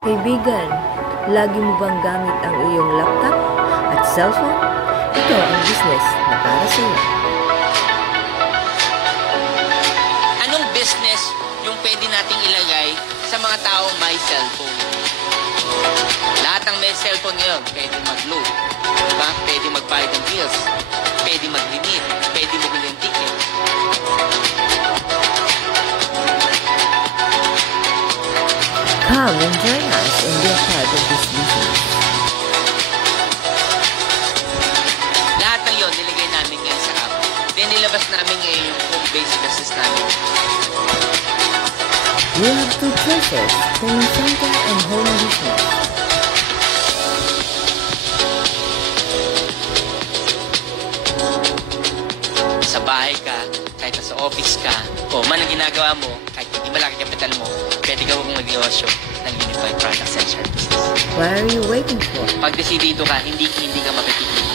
Kaibigan, lagi mo bang gamit ang iyong laptop at cellphone? Ito ang business na para sa iyo. Anong business yung pwede nating ilagay sa mga taong may cellphone? Lahat ng may cellphone ngayon, pwede mag-load, diba? Pwede magbayad ng bills, pwede mag-limit, pwede mag-bili ng ticket. Come and join us and be a part of this business. Lahat ng yun, nilagay namin ngayon sa app. Then nilabas namin ngayon yung home-based business namin. We have two choices, training center and home business. Sa bahay ka, kahit sa office ka, o man ang ginagawa mo, kahit hindi malaki kapital mo, pwede ka kung mag-negosyo ng unified products and services. What are you waiting for? Pag desidido ka, hindi ka mapipigil.